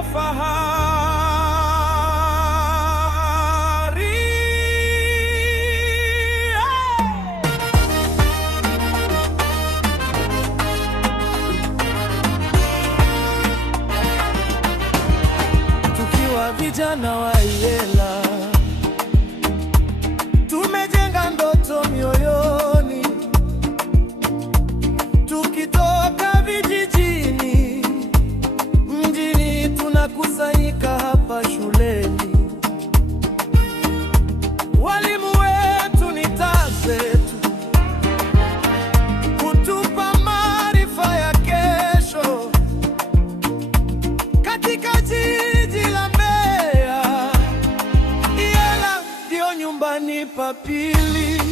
ya fahari. Tukiwa vijana wa Iyela, tumejenga ndoto mioyoni. Tukitoka vijijini mjini, tunakusanyika hapa shuleni. Walimu wetu ni taa zetu, kutupa maarifa ya kesho. Katika jiji la Mbeya, Iyela ndio nyumbani pa pili.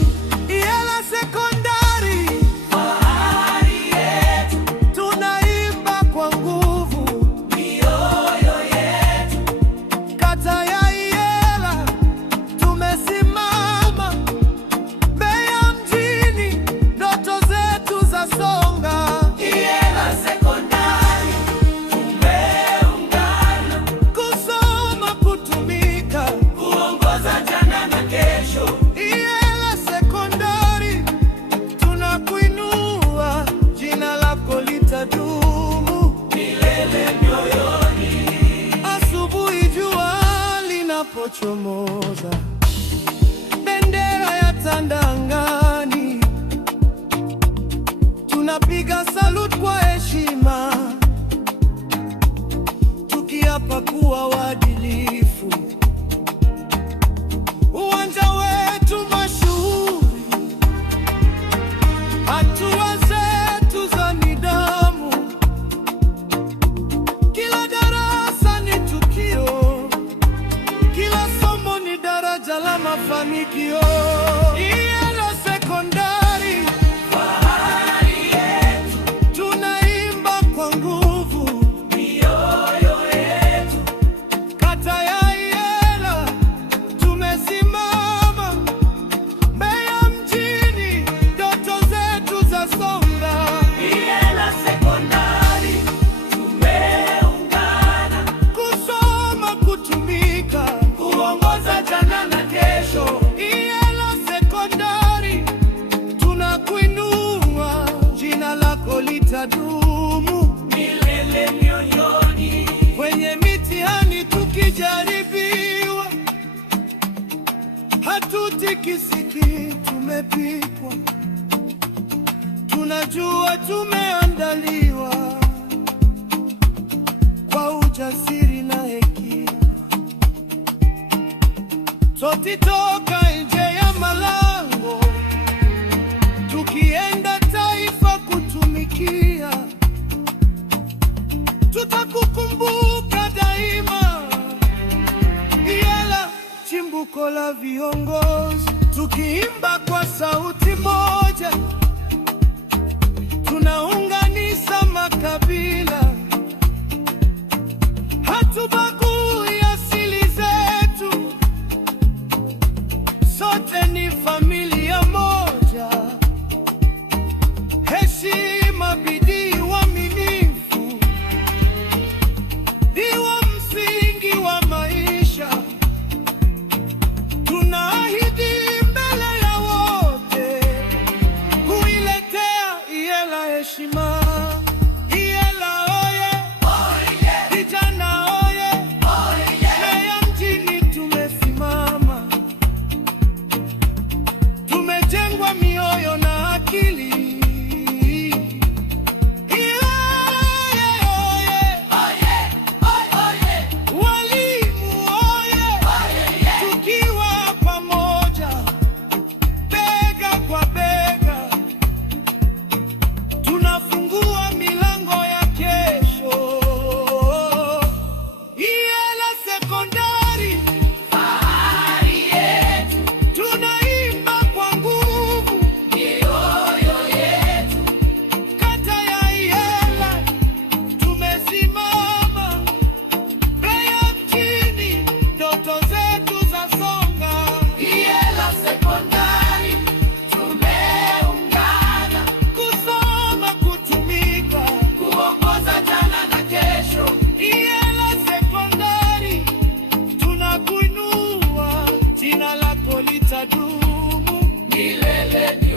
Iyela Sekondari, fahari yetu, tunaimba kwa nguvu mioyo yetu. Kata ya Iyela tumesimama, Mbeya mjini ndoto zetu zasonga. Iyela Sekondari tumeungana, kusoma, kutumika, kuongoza jana na kesho. Iyela Sekondari tunakuinua, jina lako litadumu milele mioyoni. Asubuhi jua linapochomoza, bendera yatanda angani, tunapiga salute kwa heshima, tukiapa kuwa waadilifu. Uwanja wetu mashuhuri, hatua zetu za nidhamu. Kila darasa ni tukio, kila somo ni daraja la mafanikio. Iyela Sekondari, fahari yetu, tunaimba kwa nguvu mioyo yetu. Kata ya Iyela tumesimama, Mbeya mjini ndoto zetu zasonga. Iyela Sekondari tumeungana, kusoma, kutumika, kuongoza jana na kesho. Iyela Sekondari tunakuinua, jina lako litadumu milele mioyoni. Kwenye mitihani tukijaribiwa, hatutikisiki, tumepikwa, tunajua tumeandaliwa kwa ujasiri na hekima. Tutitoka nje ya malango, tukienda taifa kutumikia. Tutakukumbuka daima, Iyela chimbuko la viongozi. Tukiimba kwa sauti moja, tunaunganisha makabila. Hatubagui asili zetu, sote ni familia moja. Heshima, bidii, uaminifu ndio msingi wa maisha. Tunaahidi mbele ya wote kuiletea Iyela heshima. Iyela kileleni.